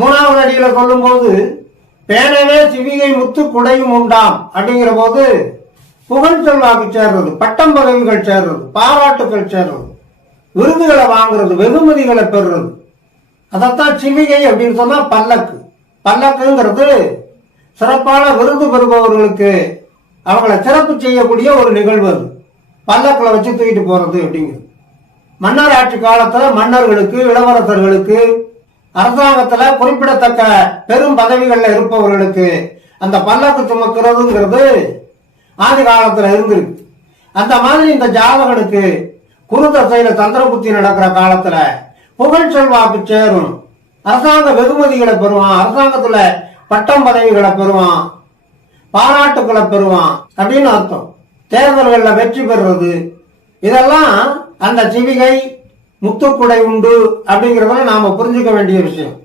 மூணாவது அடியில சொல்லும்போது பேனவே சிவிகை முத்து குடையும் உண்டாம் அப்படிங்கிற போது புகழ் செல்வாக்கு சேர்றது பட்டம் பதவிகள் சேர்றது பாராட்டுகள் சேர்றது விருதுகளை வாங்குறது வெகுமதிகளை பெறுறது. அதைத்தான் சிவிகை அப்படின்னு சொன்னா பல்லக்கு. பல்லக்குங்கிறது சிறப்பான விருது பெறுபவர்களுக்கு அவங்கள சிறப்பு செய்யக்கூடிய ஒரு நிகழ்வு அது. பல்லக்கில் வச்சு தூக்கிட்டு போறது அப்படிங்கிறது. மன்னர் ஆட்சி காலத்துல மன்னர்களுக்கு இளவரசர்களுக்கு அரசாங்கத்துல குறிப்பிடத்தக்க பெரும் பதவிகள்ல இருப்பவர்களுக்கு அந்த பல்லாக்கு சுமக்கிறதுங்கிறது ஆதி காலத்துல இருந்திருக்கு. அந்த மாதிரி இந்த ஜாதகனுக்கு குரு தசையில புத்தி நடக்கிற காலத்துல புகழ் செல்வாக்கு சேரும். அரசாங்க வெகுமதிகளை பெறுவான். அரசாங்கத்துல பட்டம் பதவிகளை பெறுவான். பாராட்டுக்களை பெறுவான் அப்படின்னு அர்த்தம். தேர்தல்களில் வெற்றி பெறுறது. இதெல்லாம் அந்த சிவிகை முத்துக்குடை உண்டு அப்படிங்கிறத நாம புரிஞ்சுக்க வேண்டிய விஷயம்.